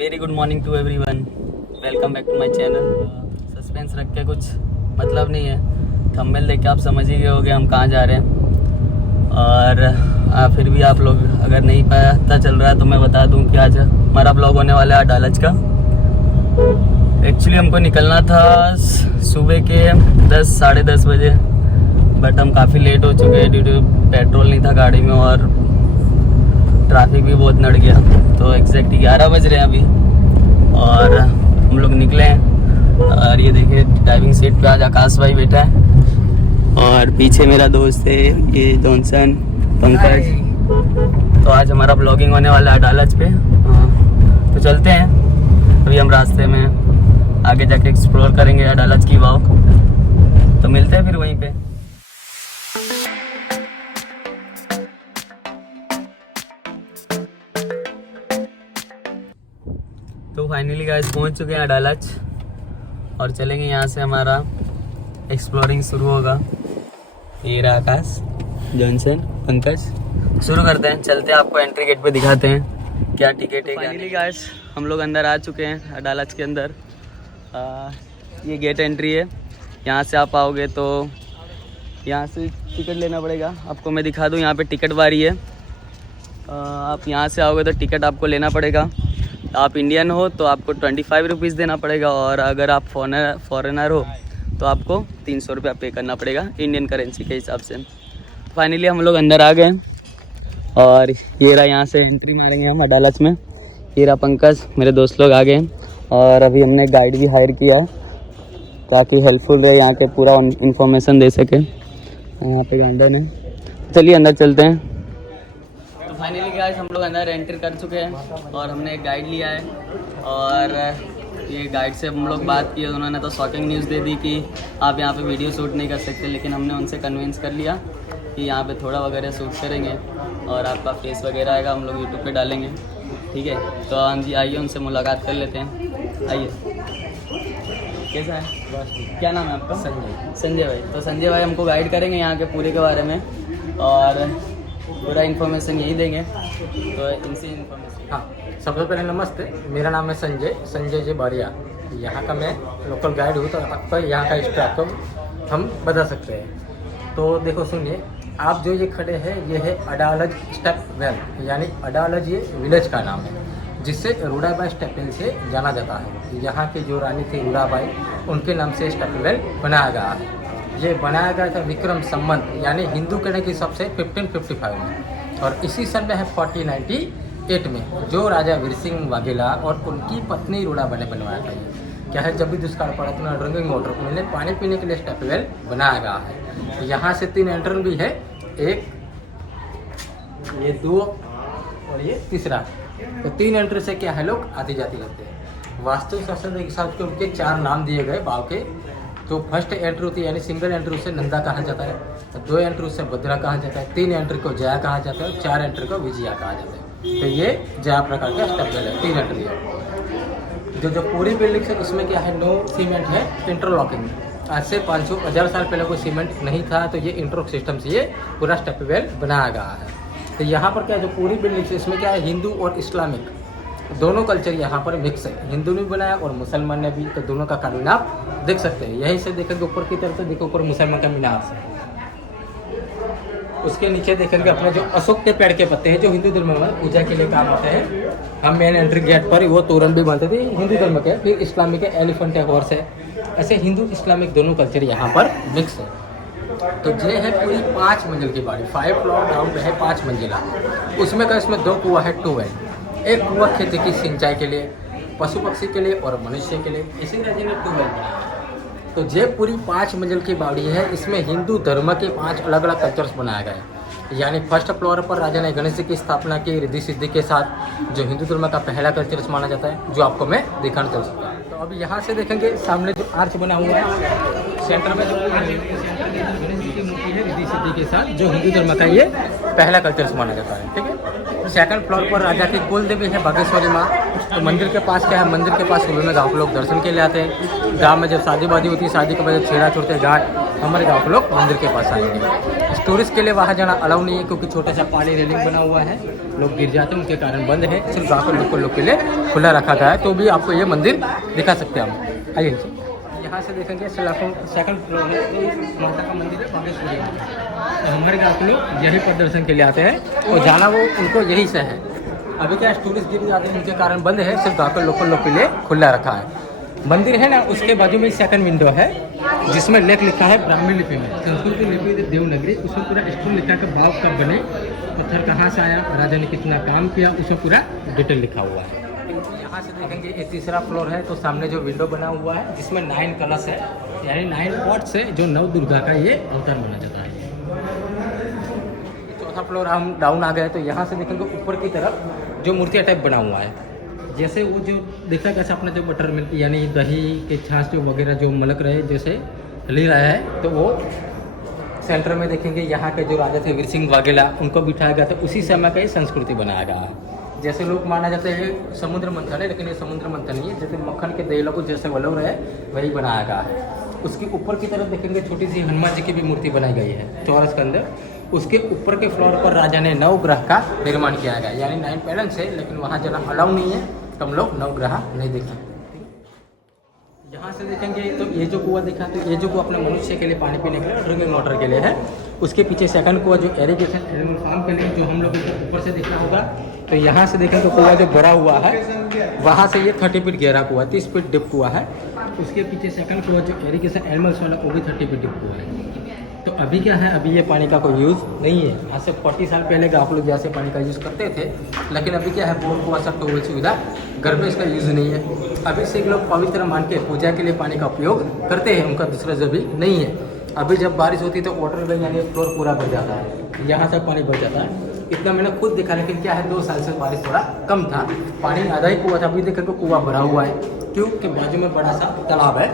Very good morning to everyone, welcome back to my channel. Suspense रख के कुछ मतलब नहीं है, थंबनेल देख के आप समझ ही गए होगे हम कहाँ जा रहे हैं। और फिर भी आप लोग अगर नहीं पता चल रहा है तो मैं बता दूं कि आज हमारा ब्लॉग होने वाला है अडालज का। एक्चुअली हमको निकलना था सुबह के 10 साढ़े 10 बजे, बट हम काफ़ी लेट हो चुके हैं ड्यू टू पेट्रोल नहीं था गाड़ी में और ट्रैफिक भी बहुत नड़ गया। तो एग्जैक्ट 11 बज रहे हैं अभी और हम लोग निकले हैं। और ये देखिए ड्राइविंग सीट पे आज आकाश भाई बैठा है और पीछे मेरा दोस्त है ये जॉनसन पंकज। तो आज हमारा ब्लॉगिंग होने वाला है अडालज पे। तो चलते हैं, अभी हम रास्ते में आगे जाके एक्सप्लोर करेंगे अडालज की वाव। तो मिलते हैं फिर वहीं पे। तो फाइनली गाइस पहुंच चुके हैं अडालज और चलेंगे यहाँ से, हमारा एक्सप्लोरिंग शुरू होगा। ये रहा आकाश, जॉनसन, पंकज। शुरू करते हैं, चलते हैं, आपको एंट्री गेट पे दिखाते हैं क्या टिकट है। फाइनली गाइस हम लोग अंदर आ चुके हैं अडालज के अंदर। ये गेट एंट्री है, यहाँ से आप आओगे तो यहाँ से टिकट लेना पड़ेगा। आपको मैं दिखा दूँ, यहाँ पे टिकट बारी है। आप यहाँ से आओगे तो टिकट आपको लेना पड़ेगा। आप इंडियन हो तो आपको 25 रुपीज़ देना पड़ेगा और अगर आप फॉरेनर हो तो आपको 300 रुपया पे करना पड़ेगा इंडियन करेंसी के हिसाब से। फाइनली हम लोग अंदर आ गए और ये रहा, यहाँ से एंट्री मारेंगे हम अडालज में। ये रहा पंकज, मेरे दोस्त लोग आ गए और अभी हमने गाइड भी हायर किया है ताकि हेल्पफुल रहे, यहाँ के पूरा इन्फॉर्मेशन दे सके। यहाँ पे गार्डन है, चलिए अंदर चलते हैं। तो फाइनली गाइस हम लोग अंदर एंटर कर चुके हैं और हमने एक गाइड लिया है और ये गाइड से हम लोग बात की। उन्होंने तो शॉकिंग न्यूज़ दे दी कि आप यहाँ पे वीडियो शूट नहीं कर सकते, लेकिन हमने उनसे कन्विंस कर लिया कि यहाँ पे थोड़ा वगैरह शूट करेंगे और आपका फेस वगैरह आएगा, हम लोग यूट्यूब पे डालेंगे, ठीक है। तो हाँ जी, आइए उनसे मुलाकात कर लेते हैं। आइए, कैसा है, क्या नाम है आपका? संजय भाई। तो संजय भाई हमको गाइड करेंगे यहाँ के पूरे के बारे में और पूरा इन्फॉर्मेशन यही देंगे। तो इनसे इन्फॉर्मेशन। हाँ, सबसे पहले नमस्ते, मेरा नाम है संजय जी बारिया। यहाँ का मैं लोकल गाइड हूँ, तो आपको यहाँ का हिस्ट्री आपको हम बता सकते हैं। तो देखो सुनिए, आप जो ये खड़े हैं ये है अडालज स्टेप वेल, यानी अडालज ये विलेज का नाम है जिससे रूडाबाई स्टेप वेल से जाना जाता है। यहाँ की जो रानी थी रूडाबाई, उनके नाम से स्टेप वेल बनाया गया है। ये बनाया गया था विक्रम संवत यानी हिंदू कहने के हिसाब से 1555 में, और इसी सन में है 1498 में जो राजा वीर सिंह वाघेला और उनकी पत्नी रूडाबाई ने बनवाया था। ये क्या है, जब भी दुष्काल पड़ा तो ड्रिंकिंग वाटर उन्होंने पानी पीने के लिए स्टेप वेल बनाया गया है। यहाँ से 3 एंट्रेंस भी है, एक, ये 2 और ये तीसरा। तो 3 एंट्री से क्या है, लोग आती जाती करते हैं। वास्तुशास्त्र के हिसाब से उनके 4 नाम दिए गए बाव के। तो फर्स्ट एंट्री होती है यानी सिंगल एंट्री से नंदा कहा जाता है, 2 एंट्री से भद्रा कहा जाता है, 3 एंट्री को जया कहा जाता है और 4 एंट्री को विजया कहा जाता है। तो ये जया प्रकार का स्टेप वेल है, 3 एंट्री है। जो पूरी बिल्डिंग है उसमें क्या है, नो सीमेंट है, इंटरलॉकिंग। आज से 500,000 साल पहले कोई सीमेंट नहीं था, तो ये इंटरलॉक सिस्टम से ये पूरा स्टेप वेल बनाया गया है। तो यहाँ पर क्या है, जो पूरी बिल्डिंग है इसमें क्या है, हिंदू और इस्लामिक दोनों कल्चर यहाँ पर मिक्स है। हिंदू ने भी बनाया और मुसलमान ने भी, तो दोनों का कानून आप देख सकते हैं। यहीं से देखेंगे ऊपर की तरफ से, देखो ऊपर मुसलमान का मीनार है, उसके नीचे देखेंगे अपने जो अशोक के पेड़ के पत्ते हैं जो हिंदू धर्म में पूजा के लिए काम आते हैं। हम मेन एंट्री गेट पर वो तोरण भी बनते थे हिंदू धर्म के, फिर इस्लामिक है, एलिफेंट है, हॉर्स है। ऐसे हिंदू इस्लामिक दोनों कल्चर यहाँ पर मिक्स है। तो ये है पूरी 5 मंजिल की बाड़ी, 5 फ्लोर ग्राउंड है, 5 मंजिला। उसमें का इसमें 2 कुआं है, 2 वेल। एक कुआं खेती की सिंचाई के लिए, पशु पक्षी के लिए और मनुष्य के लिए, इसी राज्य ने 2 वेल बनाया। तो ये पूरी 5 मंजिल की बाड़ी है, इसमें हिंदू धर्म के 5 अलग अलग कल्चर्स बनाए गए। यानी फर्स्ट फ्लोर पर राजा ने गणेश जी की स्थापना की रिद्धि सिद्धि के साथ, जो हिंदू धर्म का पहला कल्चर माना जाता है, जो आपको मैं दिखाना चल सकता हूँ। तो अभी यहाँ से देखेंगे सामने जो आर्च बना हुआ है, सेंटर में जो गणेश जी की मूर्ति है रिद्धि सिद्धि के साथ, जो हिंदू धर्म का ये पहला कल्चर माना जाता है, ठीक है। सेकंड फ्लोर पर राजा की कुल देवी है बागेश्वरी माँ। तो मंदिर के पास क्या है, मंदिर के पास सुबह में गाँव के लोग दर्शन के लिए आते हैं। गाँव में जब शादी वादी होती है, शादी के बाद छेड़ा छोड़ते हैं घाट, हमारे गाँव के लोग मंदिर के पास आएंगे। टूरिस्ट के लिए वहाँ जाना अलाउ नहीं है, क्योंकि छोटा सा पानी रेलिंग बना हुआ है, लोग गिर जाते हैं, उनके कारण बंद है। सिर्फ गाँव के लोग के लिए खुला रखा गया है। तो भी आपको ये मंदिर दिखा सकते हैं हम, आइए। यहाँ से देखेंगे सेकंड फ्लोर है, तो माता का मंदिर है बागेश्वरी। तो हमारे गाँव के लोग यहीं पर दर्शन के लिए आते हैं और जाना वो उनको यहीं से है। अभी क्या टूरिस्ट गिर जाते हैं, उनके कारण बंद है, सिर्फ गाँव के लोग के लिए खुला रखा है। मंदिर है ना, उसके बाजू में सेकंड विंडो है जिसमें लेख लिखा है ब्राह्मी लिपि में, संस्कृत की लिपि देवनागरी। उसमें पूरा स्टोन लिखा है कि बाग कब बने, पत्थर कहाँ से आया, राजा ने कितना काम किया, उसमें पूरा डिटेल लिखा हुआ है। यहाँ से देखेंगे ये तीसरा फ्लोर है, तो सामने जो विंडो बना हुआ है जिसमें 9 कलश है, यानी 9 पॉट्स है, जो नव दुर्गा का ये अवतार माना जाता है। चौथा फ्लोर हम डाउन आ गए, तो यहाँ से देखेंगे ऊपर की तरफ जो मूर्तियाँ टाइप बना हुआ है, जैसे वो जो देखा कैसे अपना जो बटर मिल्क यानी दही के छाछ जो वगैरह जो मलक रहे जैसे ले रहा है, तो वो सेंटर में देखेंगे यहाँ के जो राजा थे वीर सिंह वाघेला, उनको बिठाया गया था। उसी समय का ही संस्कृति बनाया गया है। जैसे लोग माना जाता है समुद्र मंथन है, लेकिन ये समुद्र मंथन नहीं है, जैसे मक्खन के दही को जैसे वलव रहे वही बनाया गया है। उसके ऊपर की तरफ देखेंगे छोटी सी हनुमान जी की भी मूर्ति बनाई गई है चौरस के अंदर। उसके ऊपर के फ्लोर पर राजा ने 9 ग्रह का निर्माण किया गया, यानी 9 पैलेस है, लेकिन वहाँ जाना अलाउ नहीं है, तो हम लोग 9 ग्रह नहीं देख सकते। यहाँ से देखेंगे तो ये जो कुआं दिखा, तो ये जो कुआं अपने मनुष्य के लिए पानी पीने के लिए ड्रिंकिंग वाटर के लिए है। उसके पीछे सेकंड कुआं जो इरिगेशन एनिमल फार्म के लिए, जो हम लोग को ऊपर से देखना होगा। तो यहाँ से देखें तो कुआं जो भरा हुआ है, वहाँ से ये 30 फीट गहरा कुआं, 30 फीट डिप कुआं है। उसके पीछे सेकंड कुआं जो इरिगेशन एनिमल्स वाला, वो भी 30 फीट डिप कुआं है। तो अभी क्या है, अभी ये पानी का कोई यूज़ नहीं है। आज से 40 साल पहले आप लोग जैसे पानी का यूज़ करते थे, लेकिन अभी क्या है, बोर कुआं सब टोल सुविधा घर में इसका यूज़ नहीं है। अभी से लोग पवित्र मान के पूजा के लिए पानी का उपयोग करते हैं, उनका दूसरा जरूरी नहीं है। अभी जब बारिश होती है तो वाटर वेल यानी फ्लोर पूरा भर जाता है, यहाँ तक पानी भर जाता है। इतना मैंने खुद देखा, लेकिन क्या है 2 साल से बारिश थोड़ा कम था, पानी आधा ही कुआं था। अभी देखा तो कुआं भरा हुआ है, क्योंकि बाजू में बड़ा सा तालाब है।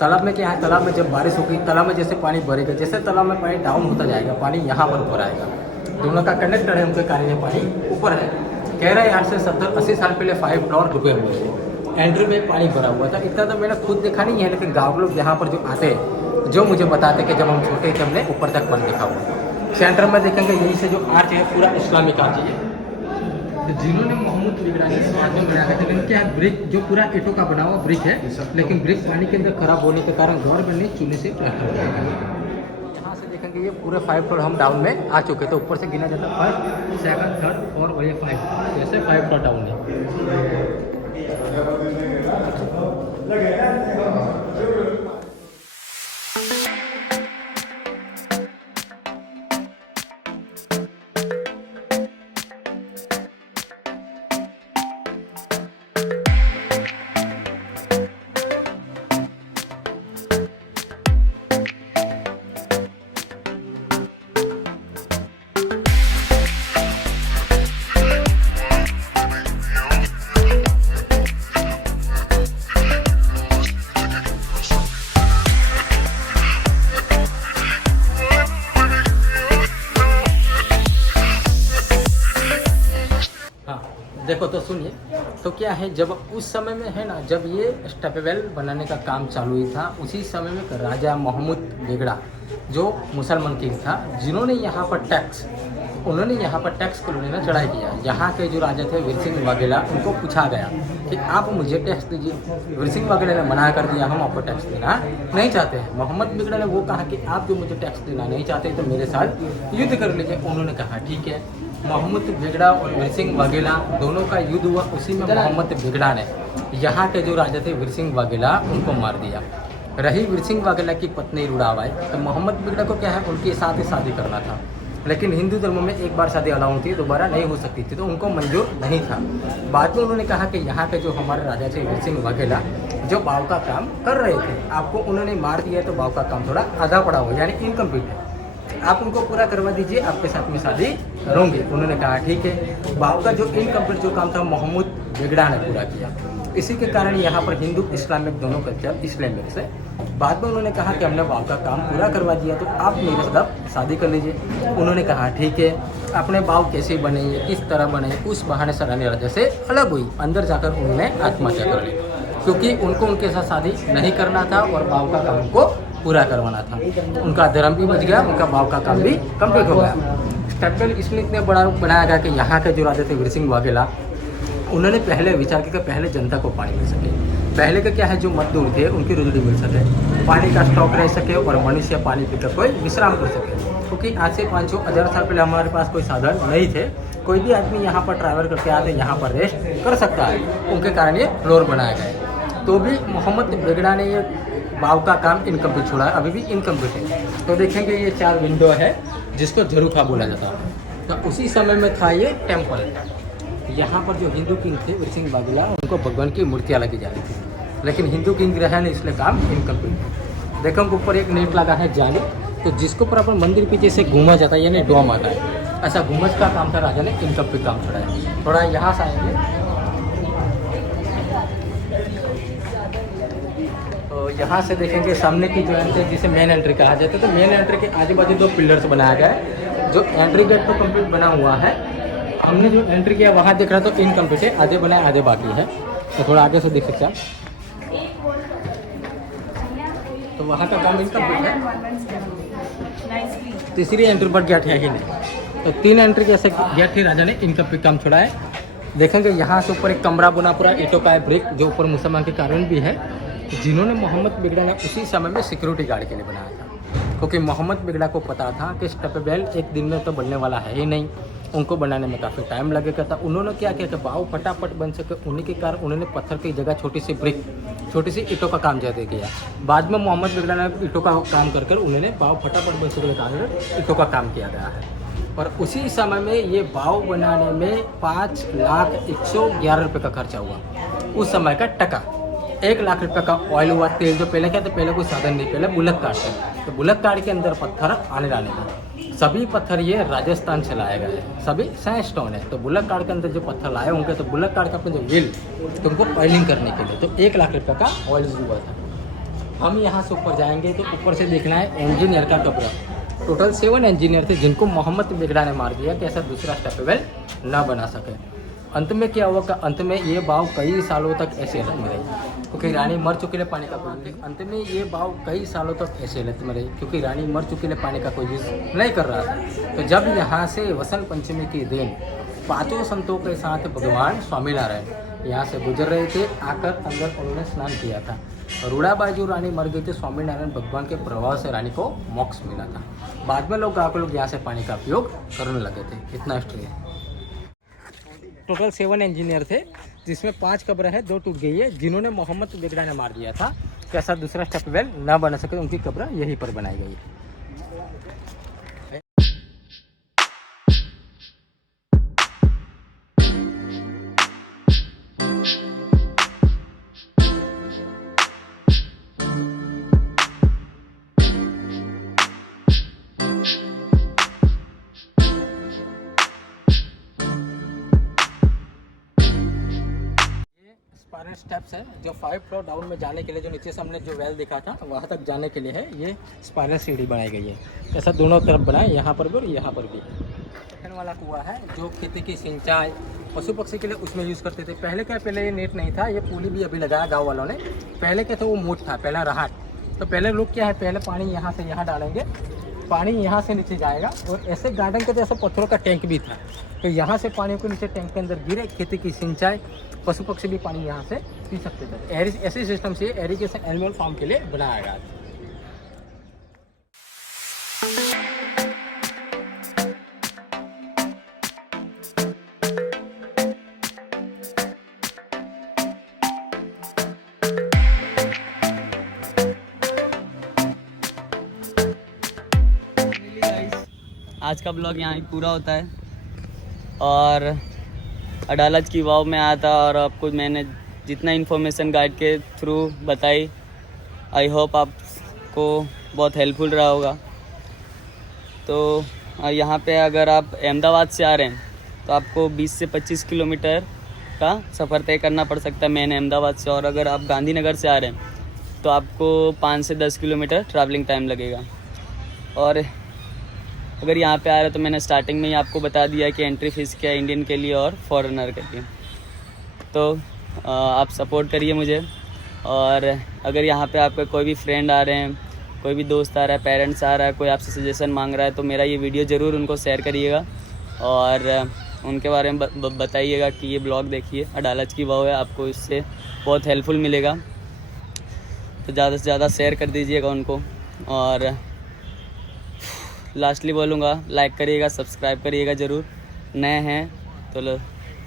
तालाब में क्या है, तालाब में जब बारिश होगी, तालाब में जैसे पानी भरेगा, जैसे तालाब में पानी डाउन होता जाएगा, पानी यहाँ पर ऊपर आएगा। दोनों का कनेक्टर है, उनके कारण ये पानी ऊपर है। कह रहे हैं यहाँ से 70-80 साल पहले 5 फ्लोर डूबे हुए थे, एंट्री में पानी भरा हुआ था। इतना तो मैंने खुद देखा नहीं है, लेकिन गाँव लोग यहाँ पर जो आते हैं, जो मुझे बताते कि जब हम छोटे थे हमने ऊपर तक पानी देखा हुआ। सेंटर में देखेंगे यहीं से जो आर्च है पूरा इस्लामिक आर्च है, तो जिन्होंने मोहम्मद बिगड़ा ने बाद में बनाया था। लेकिन क्या है, ब्रिक जो पूरा ईंटों का बना हुआ ब्रिक है, लेकिन ब्रिक पानी के अंदर खराब होने के कारण गवर्नमेंट ने चूने से प्लास्टर किया। यहाँ से देखेंगे ये पूरे 5 फ्लोर हम डाउन में आ चुके, तो ऊपर से गिना जाता है 1st, 2nd, 3rd और ये 5, जैसे 5 फ्लोर डाउन है। देखो तो सुनिए, तो क्या है, जब उस समय में है ना, जब ये स्टेपवेल बनाने का काम चालू ही था, उसी समय में एक राजा मोहम्मद बेगड़ा जो मुसलमान किंग था, जिन्होंने यहाँ पर टैक्स को उन्होंने चढ़ाई किया। यहाँ के जो राजा थे वीर सिंह वाघेला, उनको पूछा गया कि आप मुझे टैक्स दीजिए। वीर सिंह वाघेला ने मना कर दिया, हम आपको टैक्स देना नहीं चाहते हैं। मोहम्मद बेगड़ा ने वो कहा कि आप जो मुझे टैक्स देना नहीं चाहते तो मेरे साथ युद्ध कर लीजिए। उन्होंने कहा ठीक है। मोहम्मद बेगड़ा और वीर सिंह वाघेला दोनों का युद्ध हुआ। उसी में मोहम्मद बेगड़ा ने यहाँ के जो राजा थे वीर सिंह वाघेला, उनको मार दिया। रही वीर सिंह वाघेला की पत्नी रुड़ाबाई, तो मोहम्मद बेगड़ा को क्या है, उनके साथ ही शादी करना था, लेकिन हिंदू धर्म में एक बार शादी अलाउ होती है, दोबारा नहीं हो सकती थी, तो उनको मंजूर नहीं था। बाद में उन्होंने कहा कि यहाँ के जो हमारे राजा थे वीर सिंह वाघेला, जो बाव का काम कर रहे थे, आपको उन्होंने मार दिया, तो बाव का काम थोड़ा आधा पड़ा हुआ, यानी इनकम्प्लीट है, आप उनको पूरा करवा दीजिए, आपके साथ में शादी करूँगी। उन्होंने कहा ठीक है। बाव का जो इनकम्प्लीट जो काम था मोहम्मद बेगड़ा ने पूरा किया। इसी के कारण यहाँ पर हिंदू इस्लामिक दोनों कल्चर इस्लामिक से बाद में उन्होंने कहा कि हमने बाव का काम पूरा करवा दिया, तो आप मेरे साथ शादी कर लीजिए। उन्होंने कहा ठीक है। अपने बाव कैसे बने, किस तरह बने, उस बहाने सराहनीय राजा से अलग हुई। अंदर जाकर उन्होंने आत्महत्या कर ली, क्योंकि उनको उनके साथ शादी नहीं करना था और बाव का काम को पूरा करवाना था। उनका धर्म भी बच गया, उनका भाव का काम भी कंप्लीट हो गया। स्टेप वेल इसलिए इतने बड़ा बनाया गया कि यहाँ के जो राजा थे वीर सिंह वाघेला, उन्होंने पहले विचार किया कि पहले जनता को पानी मिल सके। पहले का क्या है, जो मजदूर थे उनकी रोजगारी मिल सके, पानी का स्टॉक रह सके और मनुष्य पानी पीकर कोई विश्राम कर सके। क्योंकि आज से 500-1000 साल पहले हमारे पास कोई साधन नहीं थे, कोई भी आदमी यहाँ पर ट्रैवल करके आते यहाँ पर रेस्ट कर सकता है, उनके कारण ये फ्लोर बनाया गया। तो भी मोहम्मद बेगड़ा ने ये बाव का काम इनकम्प्लीट छोड़ा है, अभी भी इनकम्प्लीट है। तो देखेंगे ये 4 विंडो है जिसको झरोखा बोला जाता है। तो उसी समय में था ये टेम्पल। यहाँ पर जो हिंदू किंग थे वीर सिंह वाघेला, उनको भगवान की मूर्तियाँ लगी जा रही थी, लेकिन हिंदू किंग रहा नहीं, इसलिए काम इनकम्प्लीट। देखो ऊपर एक नेट लगा है जाली, तो जिसको पर अपन मंदिर पीछे से घूमा जाता है यानी डोम आता है, ऐसा घूमच का काम था, राजा ने इनकम्प्लीट काम छोड़ा है। थोड़ा यहाँ से आएंगे तो यहाँ से देखेंगे सामने की जो एंट्री जिसे मेन एंट्री कहा जाता है। तो मेन एंट्री के आजू बाजू 2 पिलर्स बनाया गया है। जो एंट्री गेट तो कंप्लीट बना हुआ है, हमने जो एंट्री किया वहाँ देख रहा तो इनकम्प्लीट है, आधे बनाए आधे बाकी है। तो थोड़ा आगे से देख सकते हैं, तो वहाँ का काम इनकम्प्लीट है। तीसरी एंट्री पर गेट है ही नहीं, तो 3 एंट्री जैसे गेट ही राजा ने इनकम्प्लीट काम छोड़ा है। देखेंगे यहाँ से ऊपर एक कमरा बना पूरा ईंटों का ब्रिक, जो ऊपर मुसलमान के कारण भी है, जिन्होंने मोहम्मद बेगड़ा ने उसी समय में सिक्योरिटी गार्ड के लिए बनाया था। क्योंकि मोहम्मद बेगड़ा को पता था कि स्टेप वेल एक दिन में तो बनने वाला है ही नहीं, उनको बनाने में काफ़ी टाइम लगेगा था। उन्होंने क्या किया कि बाव फटाफट बन सके, उन्हीं के कारण उन्होंने पत्थर की जगह छोटी सी ब्रिक, छोटी सी ईंटों का काम ज़्यादा किया। बाद में मोहम्मद बेगड़ा ने ईंटों का काम कर उन्होंने बाव फटाफट बन सके कारण ईंटों का काम किया गया है। और उसी समय में ये बाव बनाने में 5,111 रुपये का खर्चा हुआ, उस समय का टका। 1 लाख रुपये का ऑयल हुआ, तेल। जो पहले क्या था, पहले कोई साधन नहीं, पहले बुलक कार्ड थे, तो बुलक कार्ड के अंदर पत्थर आने जाने का सभी पत्थर ये राजस्थान से लाया गया है, सभी सैंडस्टोन है। तो बुलक कार्ड के अंदर जो पत्थर लाए होंगे, तो बुलक कार्ड का अपने जो व्हील, तो उनको ऑयलिंग करने के लिए तो 1 लाख रुपये का ऑयल हुआ था। हम यहाँ से ऊपर जाएंगे तो ऊपर से देखना है इंजीनियर का कपड़ा। टोटल 7 इंजीनियर थे जिनको मोहम्मद बेगड़ा ने मार दिया कि ऐसा दूसरा स्टेप वेल ना बना सके। अंत में क्या हुआ, अंत में ये बाव कई सालों तक ऐसे हालत में रही, क्योंकि रानी मर चुके लिए पानी का कोई, अंत में ये बाव कई सालों तक ऐसे हालत में रही, क्योंकि रानी मर चुके लिए पानी का कोई यूज़ नहीं कर रहा था। तो जब यहाँ से वसंत पंचमी के दिन 5 संतों के साथ भगवान स्वामीनारायण यहाँ से गुजर रहे थे, आकर अंदर उन्होंने स्नान किया था। रूड़ाबाई जो रानी मर गई थी, स्वामीनारायण भगवान के प्रभाव से रानी को मोक्ष मिला था। बाद में लोग आकर यहाँ से पानी का उपयोग करने लगे थे। इतना हिस्ट्री है। टोटल 7 इंजीनियर थे, जिसमें 5 कब्र है, 2 टूट गई है। जिन्होंने मोहम्मद बेगड़ा ने मार दिया था कि ऐसा दूसरा स्टेप वेल ना बना सके, उनकी कब्र यहीं पर बनाई गई है। स्पाइरल स्टेप्स है जो 5 फ्लोर डाउन में जाने के लिए, जो नीचे से हमने जो वेल देखा था वहाँ तक जाने के लिए है। ये स्पाइरल सीढ़ी बनाई गई है, ऐसा दोनों तरफ बनाए, यहाँ पर भी और यहाँ पर भी। वाला कुआ है जो खेती की सिंचाई पशु पक्षी के लिए उसमें यूज़ करते थे। पहले क्या, पहले ये नेट नहीं था, ये पुली भी अभी लगाया गाँव वालों ने। पहले क्या था, वो मोट था, पहला रहाट। तो पहले लोग क्या है, पहले पानी यहाँ से यहाँ डालेंगे, पानी यहाँ से नीचे जाएगा, और ऐसे गार्डन के जैसे पत्थरों का टैंक भी था, तो यहाँ से पानी को नीचे टैंक के अंदर गिरे, खेती की सिंचाई, पशु पक्षी भी पानी यहाँ से पी सकते थे। ऐसे सिस्टम से एरीगेशन एनिमल फार्म के लिए बनाया गया था। आज का ब्लॉग यहाँ ही पूरा होता है, और अडालज की वाव में आया था और आपको मैंने जितना इन्फॉर्मेशन गाइड के थ्रू बताई, आई होप आपको बहुत हेल्पफुल रहा होगा। तो यहाँ पे अगर आप अहमदाबाद से आ रहे हैं तो आपको 20 से 25 किलोमीटर का सफ़र तय करना पड़ सकता है मेन अहमदाबाद से, और अगर आप गांधीनगर से आ रहे हैं तो आपको 5 से 10 किलोमीटर ट्रैवलिंग टाइम लगेगा। और अगर यहाँ पे आ रहे हैं तो मैंने स्टार्टिंग में ही आपको बता दिया कि एंट्री फ़ीस क्या है इंडियन के लिए और फॉरेनर के लिए। तो आप सपोर्ट करिए मुझे, और अगर यहाँ पे आपके कोई भी फ्रेंड आ रहे हैं, कोई भी दोस्त आ रहा है, पेरेंट्स आ रहा है, कोई आपसे सजेशन मांग रहा है, तो मेरा ये वीडियो ज़रूर उनको शेयर करिएगा और उनके बारे में बताइएगा कि ये ब्लॉग देखिए, अडालज की वाव है, आपको इससे बहुत हेल्पफुल मिलेगा। तो ज़्यादा से ज़्यादा शेयर कर दीजिएगा उनको। और लास्टली बोलूँगा, लाइक करिएगा, सब्सक्राइब करिएगा ज़रूर, नए हैं तो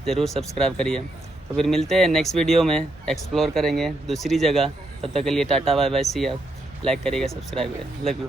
ज़रूर सब्सक्राइब करिए। तो फिर मिलते हैं नेक्स्ट वीडियो में, एक्सप्लोर करेंगे दूसरी जगह। तब तक के लिए tata bye bye, see you. Like करिएगा, सब्सक्राइब करिएगा, लव यू।